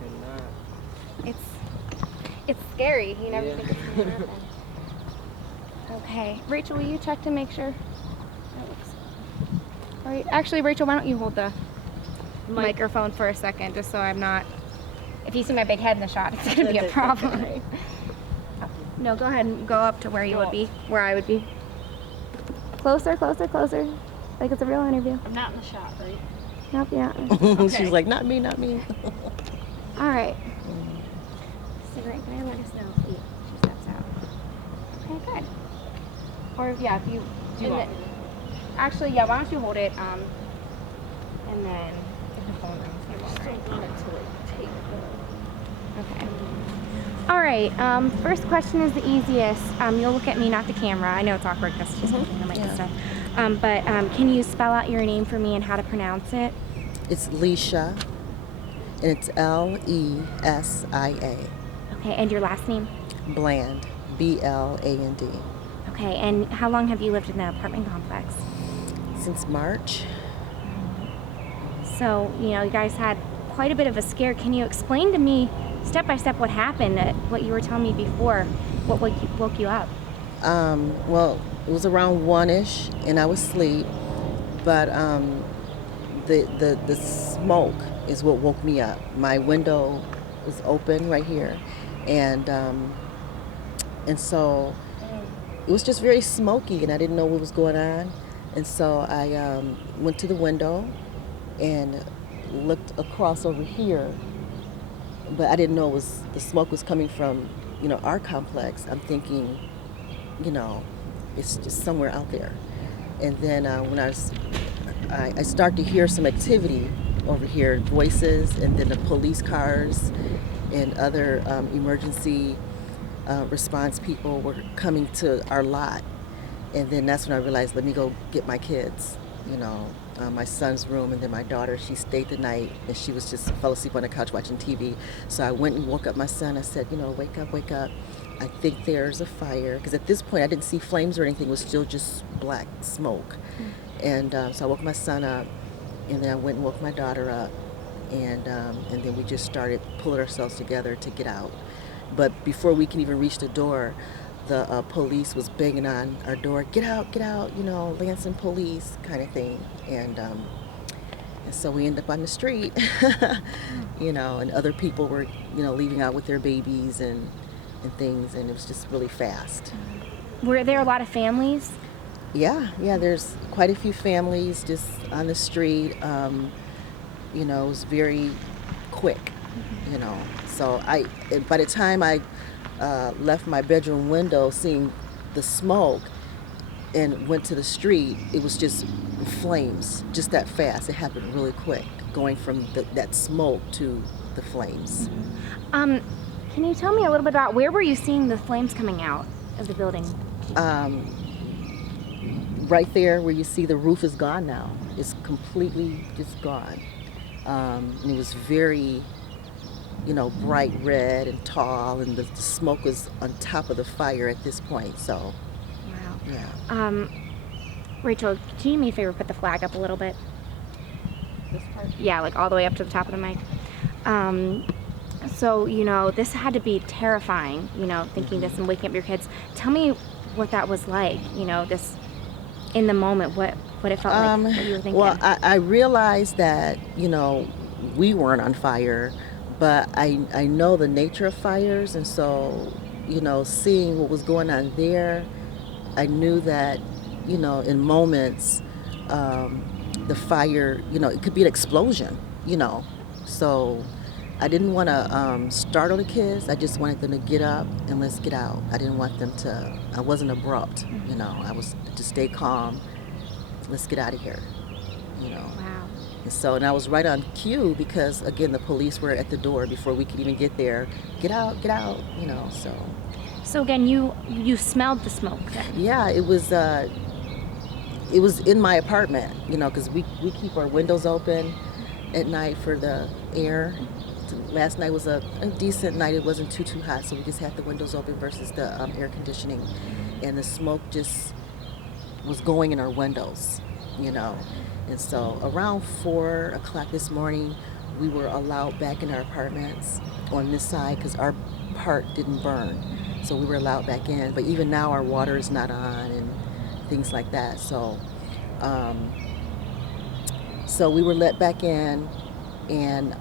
could not. It's scary. You never Yeah. think it's gonna happen. Okay, Rachel, will you check to make sure? That looks... All right, actually, Rachel, why don't you hold the microphone for a second, just so I'm not. If you see my big head in the shot, it's gonna be a problem. Oh, no, go ahead and go up to where you would be, where I would be. Closer, closer, closer. Like it's a real interview. I'm not in the shot, right? Nope, yeah. Okay. She's like, not me, not me. All right. Cigarette, can I let us know if she steps out? Okay, good. Or yeah, if you. Do you want me Actually, yeah. Why don't you hold it? And then if the phone rings, you won't. to want it to like take the... Okay. All right. First question is the easiest. You'll look at me, not the camera. I know it's awkward because she's holding the mic and stuff. But can you spell out your name for me and how to pronounce it? It's Leisha, and it's Lesia. Okay, and your last name? Bland, Bland. Okay, and how long have you lived in the apartment complex? Since March. So, you guys had quite a bit of a scare. Can you explain to me step by step what happened, what you were telling me before? What woke you up? Well, it was around 1-ish, and I was asleep, but the smoke is what woke me up. My window was open right here, and so it was just very smoky, and I didn't know what was going on, and so I went to the window and looked across over here, but I didn't know the smoke was coming from our complex. I'm thinking, it's just somewhere out there. And then when I start to hear some activity over here, voices, and then the police cars and other emergency response people were coming to our lot. And then that's when I realized, let me go get my kids, my son's room, and then my daughter, she stayed the night, and she was just fell asleep on the couch watching TV. So I went and woke up my son. I said, wake up, wake up. I think there's a fire, because at this point I didn't see flames or anything. It was still just black smoke. And so I woke my son up, and then I went and woke my daughter up, and then we just started pulling ourselves together to get out. But before we can even reach the door, the police was banging on our door, get out, Lansing police kind of thing. And so we ended up on the street, and other people were, leaving out with their babies and things, and it was just really fast. Were there a lot of families? Yeah, there's quite a few families just on the street. It was very quick, So by the time I left my bedroom window, seeing the smoke, and went to the street, it was just flames, just that fast. It happened really quick, going from that smoke to the flames. Can you tell me a little bit about where were you seeing the flames coming out of the building? Right there where you see the roof is gone now. It's completely just gone. And it was very, bright red and tall, and the smoke was on top of the fire at this point. So, wow. Yeah. Rachel, can you do me a favor, put the flag up a little bit? This part? Yeah, like all the way up to the top of the mic. So, this had to be terrifying, thinking this and waking up your kids. Tell me what that was like, this in the moment, what it felt like, what you were thinking. Well, I realized that, we weren't on fire, but I know the nature of fires, and so, seeing what was going on there, I knew that, in moments, the fire, it could be an explosion, so I didn't want to startle the kids. I just wanted them to get up and let's get out. I didn't want them to, I wasn't abrupt, I was to stay calm. Let's get out of here, Wow. And I was right on cue because, again, the police were at the door before we could even get there. Get out, so. So again, you smelled the smoke then? Yeah, it was in my apartment, because we keep our windows open at night for the air. Last night was a decent night. It wasn't too hot, so we just had the windows open versus the air conditioning, and the smoke just was going in our windows, And so around 4 o'clock this morning, we were allowed back in our apartments on this side because our part didn't burn. So we were allowed back in. But even now our water is not on and things like that. So we were let back in, and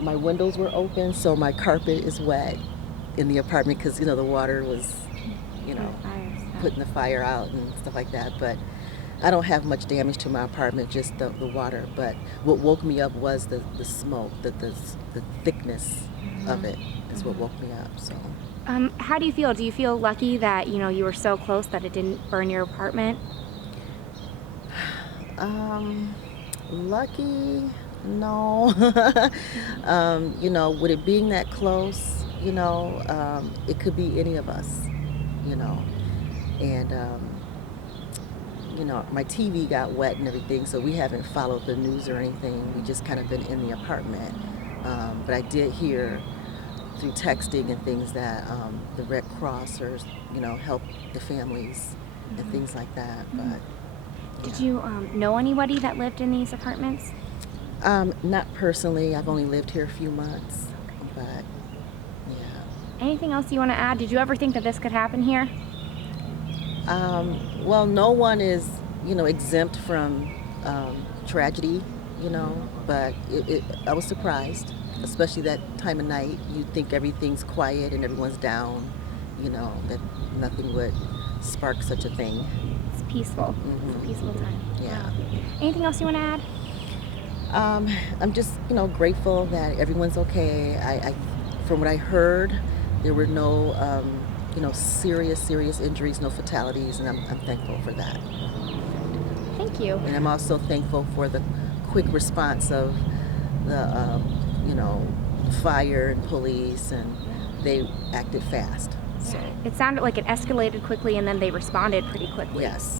my windows were open, so my carpet is wet in the apartment because, the water was, putting the fire out and stuff like that. But I don't have much damage to my apartment, just the water. But what woke me up was the smoke, the thickness of it is what woke me up. So. How do you feel? Do you feel lucky that, you were so close that it didn't burn your apartment? Lucky? No. With it being that close, it could be any of us, and my TV got wet and everything, so we haven't followed the news or anything. We just kind of been in the apartment. But I did hear through texting and things that the Red Cross or, help the families and things like that. But Did you know anybody that lived in these apartments? not personally. I've only lived here a few months, but yeah. Anything else you want to add? Did you ever think that this could happen here? Well, no one is, exempt from tragedy, but I was surprised, especially that time of night. You'd think everything's quiet and everyone's down, that nothing would spark such a thing. It's peaceful. Mm-hmm. It's a peaceful time. Yeah. Wow. Anything else you want to add? I'm just, grateful that everyone's okay. I from what I heard, there were no, serious injuries, no fatalities, and I'm thankful for that. Thank you. And I'm also thankful for the quick response of the, fire and police, and they acted fast. So It sounded like it escalated quickly and then they responded pretty quickly. yes.